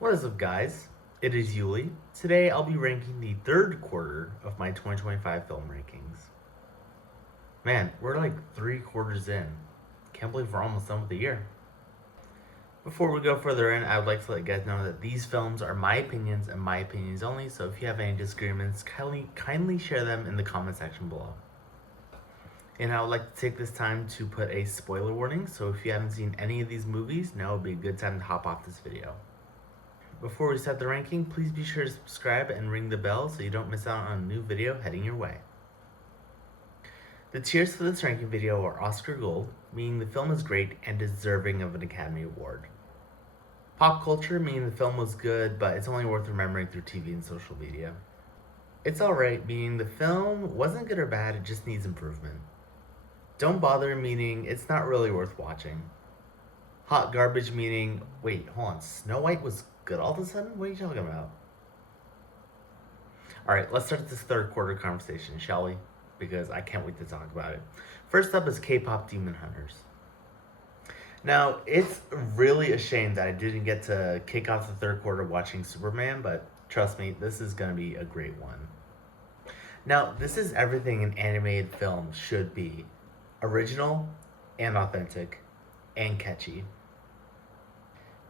What is up, guys? It is Yuli. Today I'll be ranking the third quarter of my 2025 film rankings. Man, we're like 3 quarters in. Can't believe we're almost done with the year. Before we go further in, I would like to let you guys know that these films are my opinions and my opinions only, so if you have any disagreements, kindly share them in the comment section below. And I would like to take this time to put a spoiler warning, so if you haven't seen any of these movies, now would be a good time to hop off this video. Before we start the ranking, please be sure to subscribe and ring the bell so you don't miss out on a new video heading your way. The tiers for this ranking video are Oscar Gold, meaning the film is great and deserving of an Academy Award. Pop culture, meaning the film was good, but it's only worth remembering through TV and social media. It's alright, meaning the film wasn't good or bad, it just needs improvement. Don't bother, meaning it's not really worth watching. Hot garbage, meaning, wait, hold on, Snow White was good all of a sudden? What are you talking about? Alright, let's start this third quarter conversation, shall we? Because I can't wait to talk about it. First up is K-pop Demon Hunters. Now, it's really a shame that I didn't get to kick off the third quarter watching Superman, but trust me, this is going to be a great one. Now, this is everything an animated film should be. Original and authentic and catchy.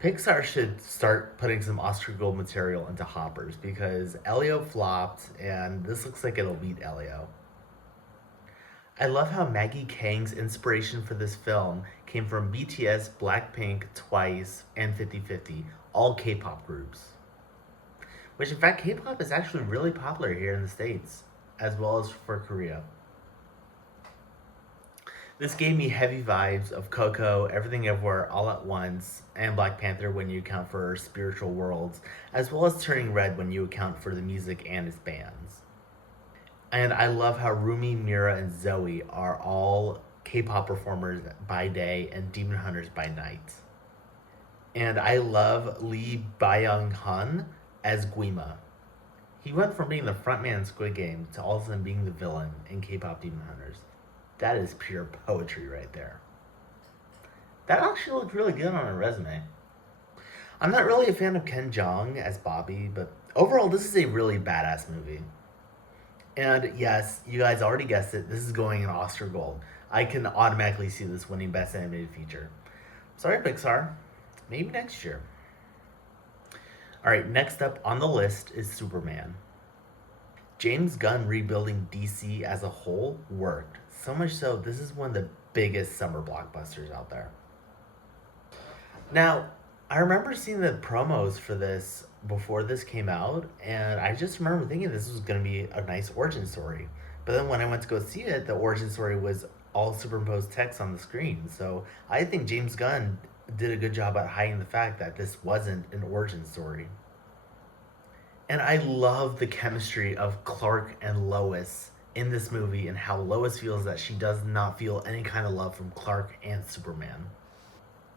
Pixar should start putting some Oscar Gold material into hoppers because Elio flopped and this looks like it'll beat Elio. I love how Maggie Kang's inspiration for this film came from BTS, Blackpink, Twice, and 50/50, all K-pop groups. Which in fact, K-pop is actually really popular here in the States, as well as for Korea. This gave me heavy vibes of Coco, Everything Everywhere All at Once, and Black Panther when you account for spiritual worlds, as well as Turning Red when you account for the music and its bands. And I love how Rumi, Mira, and Zoe are all K-pop performers by day and demon hunters by night. And I love Lee Byung-hun as Guima. He went from being the frontman in Squid Game to all of a sudden being the villain in K-pop Demon Hunters. That is pure poetry right there. That actually looked really good on a resume. I'm not really a fan of Ken Jeong as Bobby, but overall, this is a really badass movie. And yes, you guys already guessed it, this is going in Oscar Gold. I can automatically see this winning Best Animated Feature. Sorry, Pixar. Maybe next year. Alright, next up on the list is Superman. James Gunn rebuilding DC as a whole worked. So much so, this is one of the biggest summer blockbusters out there. Now, I remember seeing the promos for this before this came out, and I just remember thinking this was going to be a nice origin story. But then when I went to go see it, the origin story was all superimposed text on the screen. So I think James Gunn did a good job at hiding the fact that this wasn't an origin story. And I love the chemistry of Clark and Lois in this movie and how Lois feels that she does not feel any kind of love from Clark and Superman.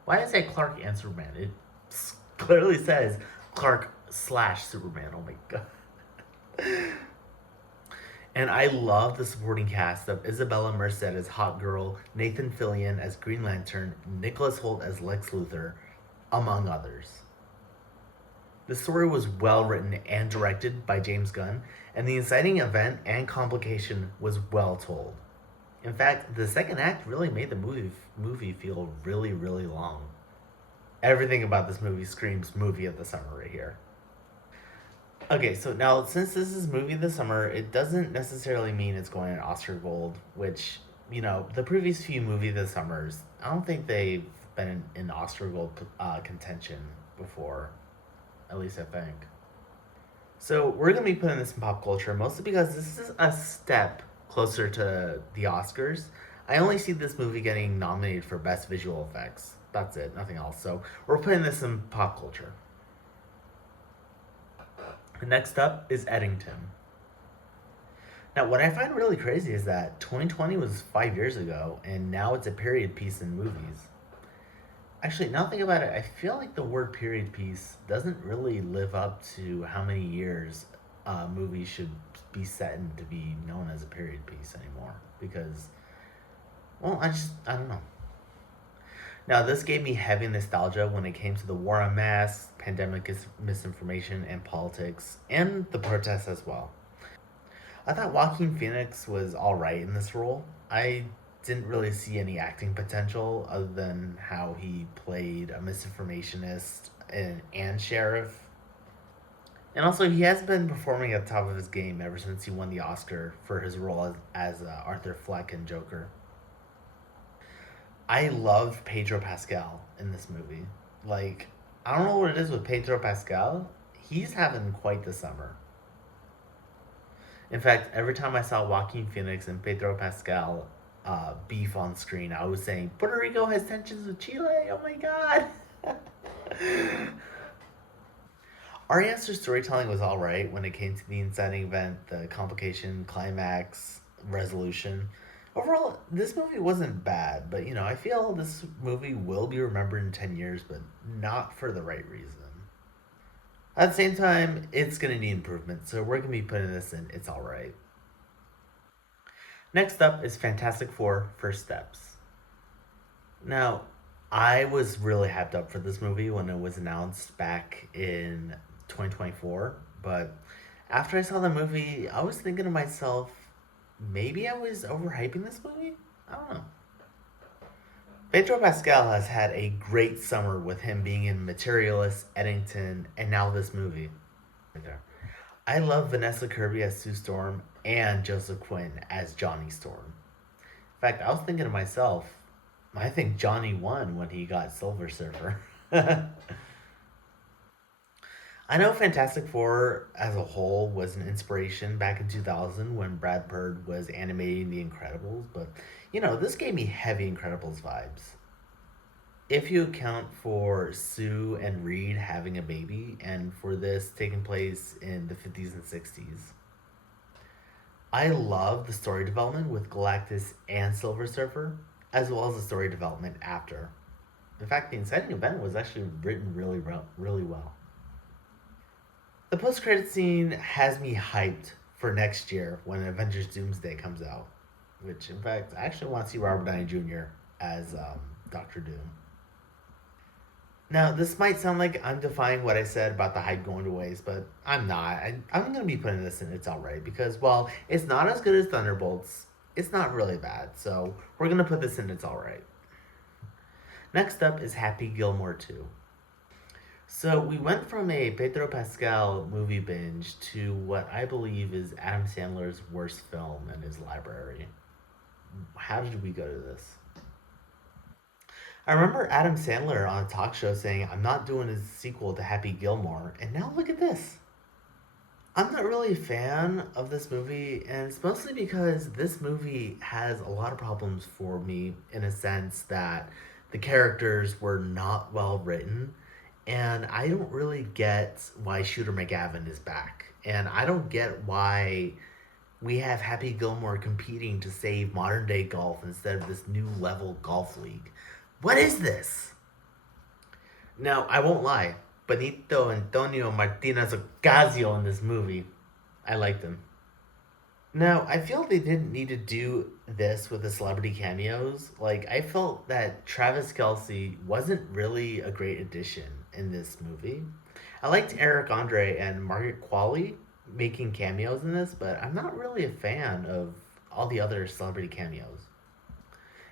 Why did I say Clark and Superman? It clearly says Clark/Superman. Oh my god. And I love the supporting cast of Isabella Merced as Hot Girl, Nathan Fillion as Green Lantern, Nicholas Hoult as Lex Luthor, among others. The story was well written and directed by James Gunn, and the inciting event and complication was well told. In fact, the second act really made the movie feel really, really long. Everything about this movie screams movie of the summer right here. Okay, so now since this is movie of the summer, it doesn't necessarily mean it's going to Oscar Gold, which, you know, the previous few movie of the summers, I don't think they've been in Oscar Gold contention before. At least I think. So we're going to be putting this in pop culture, mostly because this is a step closer to the Oscars. I only see this movie getting nominated for Best Visual Effects. That's it, nothing else. So we're putting this in pop culture. Next up is Eddington. Now, what I find really crazy is that 2020 was 5 years ago, and now it's a period piece in movies. Actually, now think about it, I feel like the word period piece doesn't really live up to how many years a movie should be set in to be known as a period piece anymore. Because, well, I don't know. Now, this gave me heavy nostalgia when it came to the war on masks, pandemic misinformation, and politics, and the protests as well. I thought Joaquin Phoenix was alright in this role. I didn't really see any acting potential other than how he played a misinformationist and sheriff. And also, he has been performing at the top of his game ever since he won the Oscar for his role as Arthur Fleck in Joker. I loved Pedro Pascal in this movie. Like, I don't know what it is with Pedro Pascal. He's having quite the summer. In fact, every time I saw Joaquin Phoenix and Pedro Pascal beef on screen, I was saying, Puerto Rico has tensions with Chile. Oh my god. Ariaster's storytelling was alright when it came to the inciting event, the complication, climax, resolution. Overall, this movie wasn't bad, but I feel this movie will be remembered in 10 years, but not for the right reason. At the same time, it's going to need improvement, so we're going to be putting this in It's Alright. Next up is Fantastic Four First Steps. Now, I was really hyped up for this movie when it was announced back in 2024, but after I saw the movie, I was thinking to myself, maybe I was overhyping this movie? I don't know. Pedro Pascal has had a great summer with him being in Materialist, Eddington, and now this movie. I love Vanessa Kirby as Sue Storm and Joseph Quinn as Johnny Storm. In fact, I was thinking to myself, I think Johnny won when he got Silver Surfer. I know Fantastic Four as a whole was an inspiration back in 2000 when Brad Bird was animating The Incredibles, but this gave me heavy Incredibles vibes. If you account for Sue and Reed having a baby, and for this taking place in the 50s and 60s. I love the story development with Galactus and Silver Surfer, as well as the story development after. In fact, the inciting event was actually written really well. The post-credit scene has me hyped for next year when Avengers Doomsday comes out. Which, in fact, I actually want to see Robert Downey Jr. as Doctor Doom. Now, this might sound like I'm defying what I said about the hype going to waste, but I'm not. I'm going to be putting this in It's Alright because, while it's not as good as Thunderbolts, it's not really bad. So, we're going to put this in It's Alright. Next up is Happy Gilmore 2. So we went from a Pedro Pascal movie binge to what I believe is Adam Sandler's worst film in his library. How did we go to this? I remember Adam Sandler on a talk show saying, I'm not doing a sequel to Happy Gilmore, and now look at this. I'm not really a fan of this movie, and it's mostly because this movie has a lot of problems for me in a sense that the characters were not well written. And I don't really get why Shooter McGavin is back. And I don't get why we have Happy Gilmore competing to save modern day golf instead of this new level golf league. What is this? Now, I won't lie. Benito Antonio Martinez Ocasio in this movie, I liked him. Now, I feel they didn't need to do this with the celebrity cameos. Like, I felt that Travis Kelce wasn't really a great addition in this movie. I liked Eric Andre and Margaret Qualley making cameos in this, but I'm not really a fan of all the other celebrity cameos.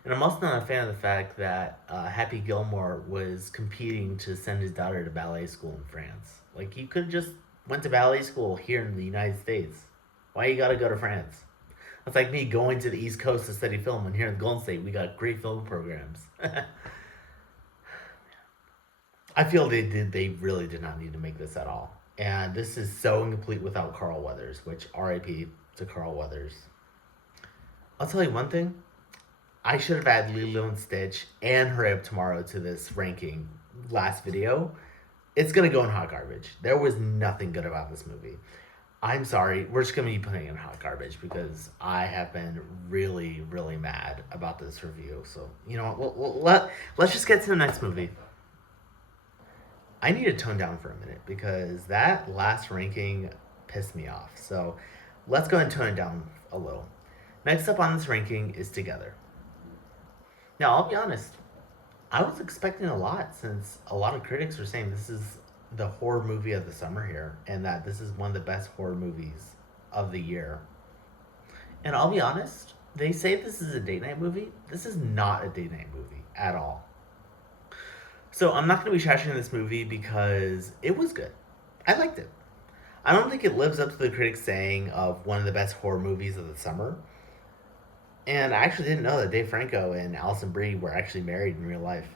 And I'm also not a fan of the fact that Happy Gilmore was competing to send his daughter to ballet school in France. Like, he could have just went to ballet school here in the United States. Why you gotta go to France? That's like me going to the East Coast to study film, and here in Golden State, we got great film programs. I feel they really did not need to make this at all. And this is so incomplete without Carl Weathers, which RIP to Carl Weathers. I'll tell you one thing. I should have added Lilo and Stitch and Hurry Up Tomorrow to this ranking last video. It's gonna go in hot garbage. There was nothing good about this movie. I'm sorry, we're just gonna be putting it in hot garbage because I have been really, really mad about this review. So, you know what, let's just get to the next movie. I need to tone down for a minute because that last ranking pissed me off. So let's go and tone it down a little. Next up on this ranking is Together. Now, I'll be honest. I was expecting a lot since a lot of critics are saying this is the horror movie of the summer here and that this is one of the best horror movies of the year. And I'll be honest, they say this is a date night movie. This is not a date night movie at all. So I'm not going to be trashing this movie because it was good. I liked it. I don't think it lives up to the critics saying of one of the best horror movies of the summer. And I actually didn't know that Dave Franco and Alison Brie were actually married in real life.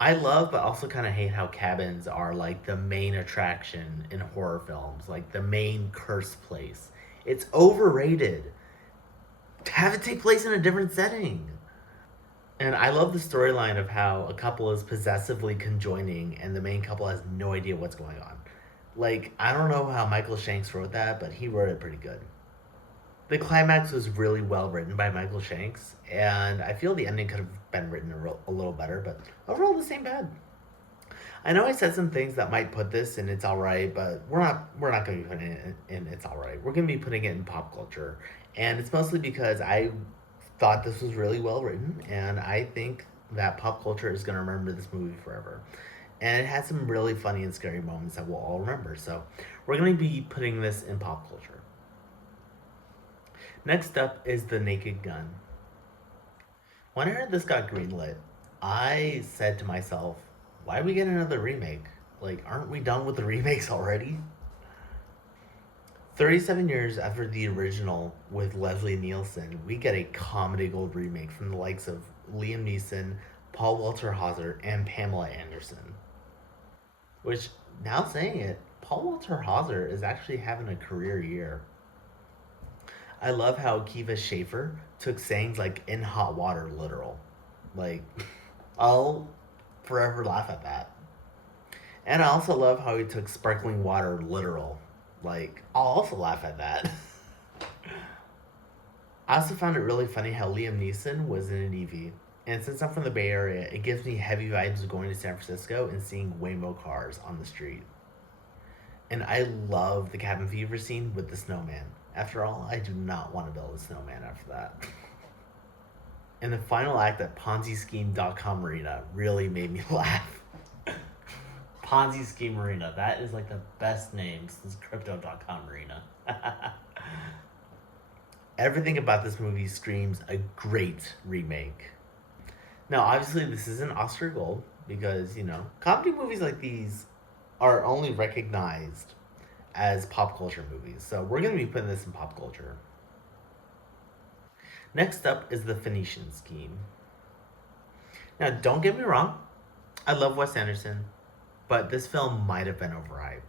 I love but also kind of hate how cabins are like the main attraction in horror films, like the main cursed place. It's overrated. Have it take place in a different setting. And I love the storyline of how a couple is possessively conjoining and the main couple has no idea what's going on. Like, I don't know how Michael Shanks wrote that, but he wrote it pretty good. The climax was really well written by Michael Shanks, and I feel the ending could have been written a little better, but overall, the same bad. I know I said some things that might put this in It's Alright, but we're not going to be putting it in It's Alright. We're going to be putting it in pop culture, and it's mostly because I thought this was really well written, and I think that pop culture is going to remember this movie forever. And it had some really funny and scary moments that we'll all remember. So we're going to be putting this in pop culture. Next up is The Naked Gun. When I heard this got greenlit, I said to myself, why we get another remake? Like, aren't we done with the remakes already? 37 years after the original with Leslie Nielsen, we get a comedy gold remake from the likes of Liam Neeson, Paul Walter Hauser, and Pamela Anderson. Which, now saying it, Paul Walter Hauser is actually having a career year. I love how Kiva Schaffer took sayings like in hot water literal. Like, I'll forever laugh at that. And I also love how he took sparkling water literal. Like, I'll also laugh at that. I also found it really funny how Liam Neeson was in an EV. And since I'm from the Bay Area, it gives me heavy vibes of going to San Francisco and seeing Waymo cars on the street. And I love the cabin fever scene with the snowman. After all, I do not want to build a snowman after that. And the final act at PonziScheme.com Marina really made me laugh. Ponzi Scheme Marina. That is like the best name since Crypto.com Marina. Everything about this movie screams a great remake. Now, obviously, this isn't Oscar Gold because, comedy movies like these are only recognized as pop culture movies. So we're going to be putting this in pop culture. Next up is The Phoenician Scheme. Now, don't get me wrong. I love Wes Anderson, but this film might have been overhyped.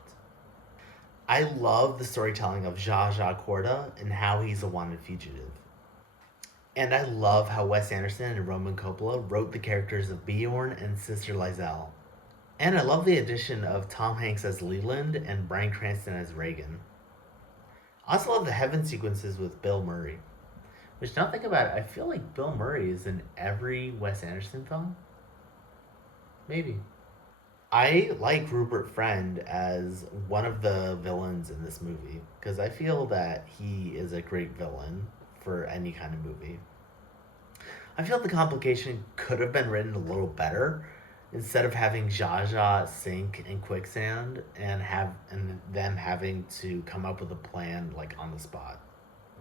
I love the storytelling of Zsa Zsa Corda and how he's a wanted fugitive. And I love how Wes Anderson and Roman Coppola wrote the characters of Bjorn and Sister Liesel. And I love the addition of Tom Hanks as Leland and Bryan Cranston as Reagan. I also love the heaven sequences with Bill Murray. Which, now think about it, I feel like Bill Murray is in every Wes Anderson film. Maybe. I like Rupert Friend as one of the villains in this movie because I feel that he is a great villain for any kind of movie. I feel the complication could have been written a little better instead of having Zsa Zsa sink in quicksand and them having to come up with a plan like on the spot.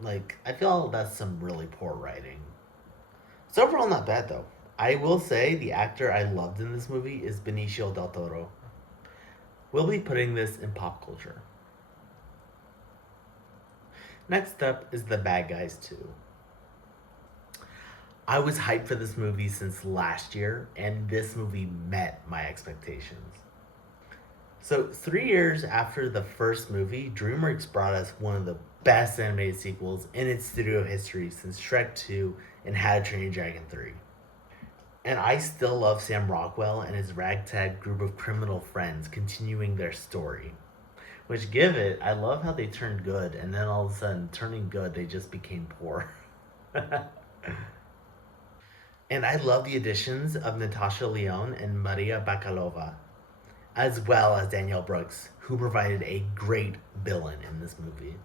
Like, I feel that's some really poor writing. So overall, not bad though. I will say the actor I loved in this movie is Benicio del Toro. We'll be putting this in pop culture. Next up is The Bad Guys 2. I was hyped for this movie since last year, and this movie met my expectations. So, 3 years after the first movie, DreamWorks brought us one of the best animated sequels in its studio history since Shrek 2 and How to Train Your Dragon 3. And I still love Sam Rockwell and his ragtag group of criminal friends continuing their story. Which, give it, I love how they turned good, and then all of a sudden, turning good, they just became poor. And I love the additions of Natasha Lyonne and Maria Bakalova, as well as Danielle Brooks, who provided a great villain in this movie.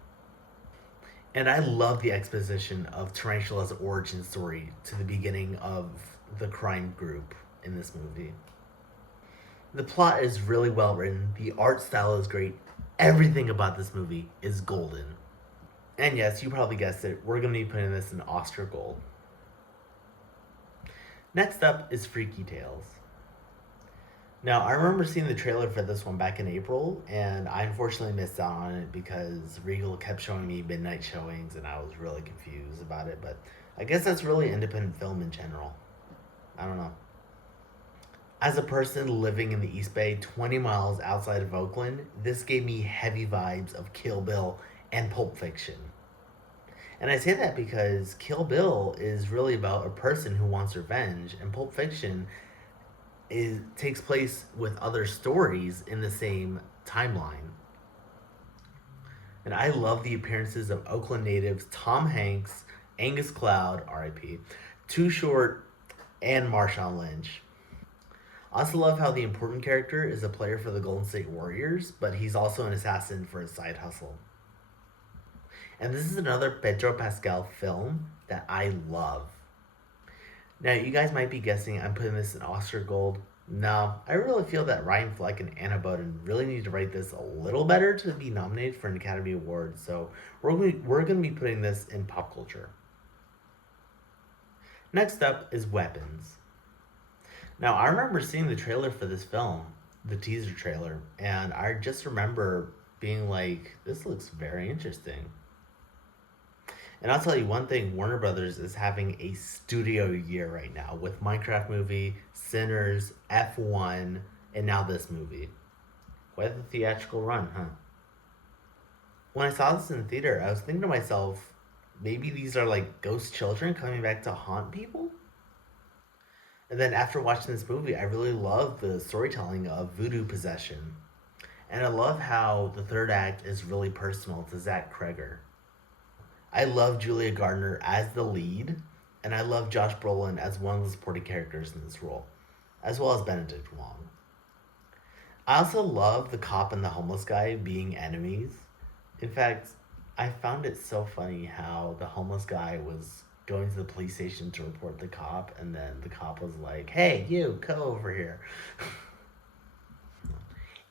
And I love the exposition of Tarantula's origin story to the beginning of the crime group in this movie. The plot is really well written, the art style is great, everything about this movie is golden. And yes, you probably guessed it, we're going to be putting this in Oscar Gold. Next up is Freaky Tales. Now, I remember seeing the trailer for this one back in April, and I unfortunately missed out on it because Regal kept showing me midnight showings, and I was really confused about it. But I guess that's really independent film in general. I don't know. As a person living in the East Bay, 20 miles outside of Oakland, this gave me heavy vibes of Kill Bill and Pulp Fiction. And I say that because Kill Bill is really about a person who wants revenge, and Pulp Fiction takes place with other stories in the same timeline. And I love the appearances of Oakland natives Tom Hanks, Angus Cloud, R.I.P., Too Short, and Marshawn Lynch. I also love how the important character is a player for the Golden State Warriors, but he's also an assassin for a side hustle. And this is another Pedro Pascal film that I love. Now, you guys might be guessing I'm putting this in Oscar Gold. No, I really feel that Ryan Fleck and Anna Boden really need to write this a little better to be nominated for an Academy Award. So we're going to be putting this in pop culture. Next up is Weapons. Now, I remember seeing the trailer for this film, the teaser trailer, and I just remember being like, this looks very interesting. And I'll tell you one thing, Warner Brothers is having a studio year right now with Minecraft movie, Sinners, F1, and now this movie. Quite the theatrical run, huh? When I saw this in the theater, I was thinking to myself, maybe these are like ghost children coming back to haunt people? And then after watching this movie, I really love the storytelling of voodoo possession. And I love how the third act is really personal to Zach Kreger. I love Julia Gardner as the lead, and I love Josh Brolin as one of the supporting characters in this role, as well as Benedict Wong. I also love the cop and the homeless guy being enemies. In fact, I found it so funny how the homeless guy was going to the police station to report the cop, and then the cop was like, "Hey, you, go over here."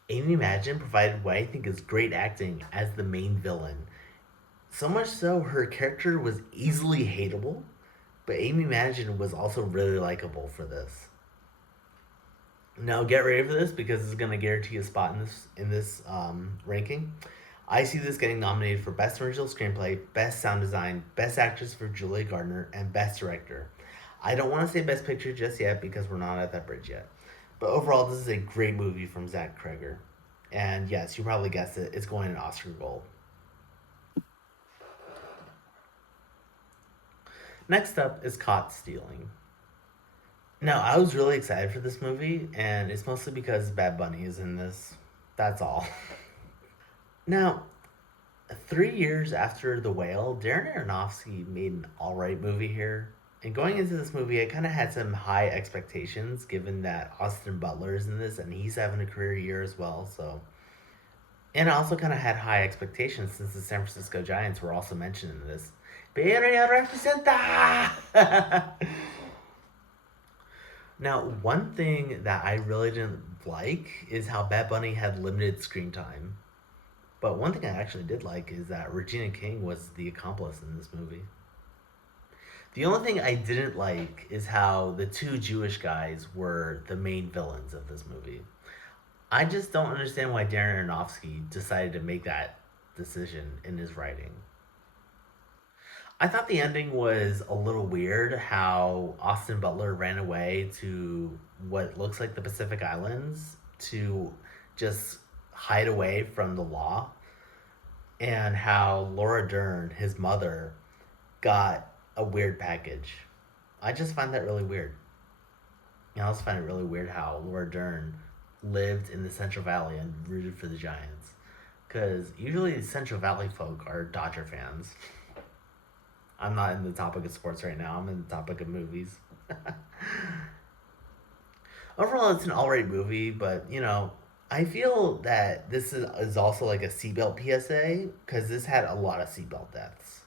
Amy Madgen provided what I think is great acting as the main villain. So much so, her character was easily hateable, but Amy Madgen was also really likable for this. Now, get ready for this because it's going to guarantee a spot in this ranking. I see this getting nominated for Best Original Screenplay, Best Sound Design, Best Actress for Julia Gardner, and Best Director. I don't want to say Best Picture just yet because we're not at that bridge yet. But overall, this is a great movie from Zach Kreger. And yes, you probably guessed it, it's going in Oscar Gold. Next up is Caught Stealing. Now, I was really excited for this movie, and it's mostly because Bad Bunny is in this. That's all. Now, 3 years after The Whale, Darren Aronofsky made an alright movie here. And going into this movie, I kind of had some high expectations given that Austin Butler is in this and he's having a career year as well. So, and I also kind of had high expectations since the San Francisco Giants were also mentioned in this. Bay Area representa! Now, one thing that I really didn't like is how Bad Bunny had limited screen time. But one thing I actually did like is that Regina King was the accomplice in this movie. The only thing I didn't like is how the two Jewish guys were the main villains of this movie. I just don't understand why Darren Aronofsky decided to make that decision in his writing. I thought the ending was a little weird how Austin Butler ran away to what looks like the Pacific Islands to just hide away from the law, and how Laura Dern, his mother, got a weird package. I just find that really weird. I also find it really weird how Laura Dern lived in the Central Valley and rooted for the Giants. Because usually Central Valley folk are Dodger fans. I'm not in the topic of sports right now. I'm in the topic of movies. Overall, it's an alright movie, but I feel that this is also like a seatbelt PSA because this had a lot of seatbelt deaths.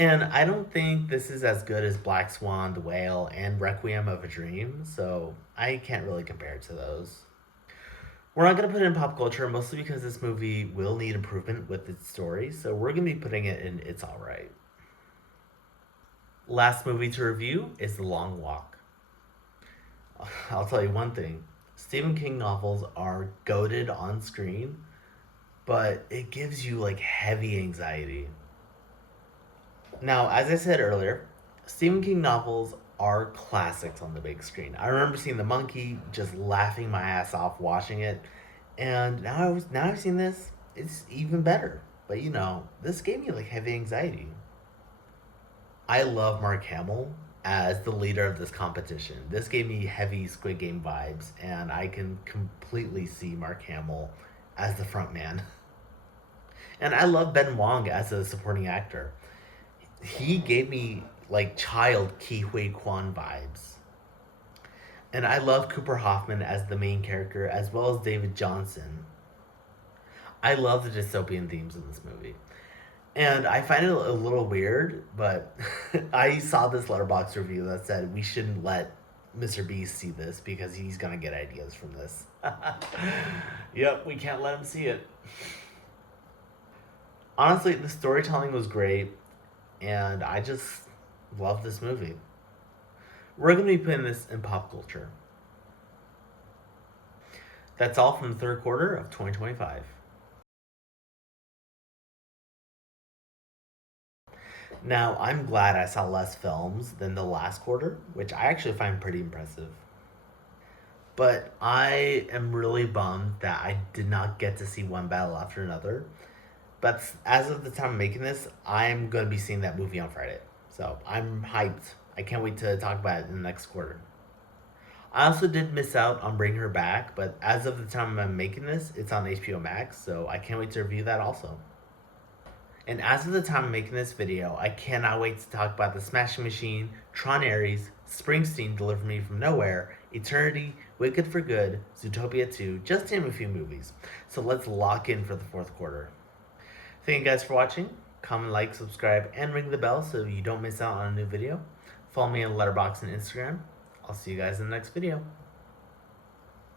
And I don't think this is as good as Black Swan, The Whale, and Requiem of a Dream, so I can't really compare it to those. We're not going to put it in pop culture, mostly because this movie will need improvement with its story, so we're going to be putting it in It's Alright. Last movie to review is The Long Walk. I'll tell you one thing, Stephen King novels are goated on screen, but it gives you like heavy anxiety. Now, as I said earlier, Stephen King novels are classics on the big screen. I remember seeing The Monkey, just laughing my ass off watching it, and now I've seen this, it's even better. But this gave me like heavy anxiety. I love Mark Hamill as the leader of this competition. This gave me heavy Squid Game vibes, and I can completely see Mark Hamill as the front man. And I love Ben Wong as a supporting actor. He gave me like child Ki Hui Kwan vibes. And I love Cooper Hoffman as the main character, as well as David Johnson. I love the dystopian themes in this movie. And I find it a little weird, but I saw this letterbox review that said we shouldn't let Mr. Beast see this because he's gonna get ideas from this. Yep, we can't let him see it. Honestly, the storytelling was great, and I just love this movie. We're gonna be putting this in pop culture. That's all from the third quarter of 2025. Now, I'm glad I saw less films than the last quarter, which I actually find pretty impressive. But I am really bummed that I did not get to see one battle after another. But as of the time of making this, I'm going to be seeing that movie on Friday. So I'm hyped. I can't wait to talk about it in the next quarter. I also did miss out on Bring Her Back, but as of the time I'm making this, it's on HBO Max, so I can't wait to review that also. And as of the time I'm making this video, I cannot wait to talk about The Smashing Machine, Tron Ares, Springsteen Deliver Me From Nowhere, Eternity, Wicked for Good, Zootopia 2, just to name a few movies. So let's lock in for the fourth quarter. Thank you guys for watching. Comment, like, subscribe, and ring the bell so you don't miss out on a new video. Follow me on Letterboxd and Instagram. I'll see you guys in the next video.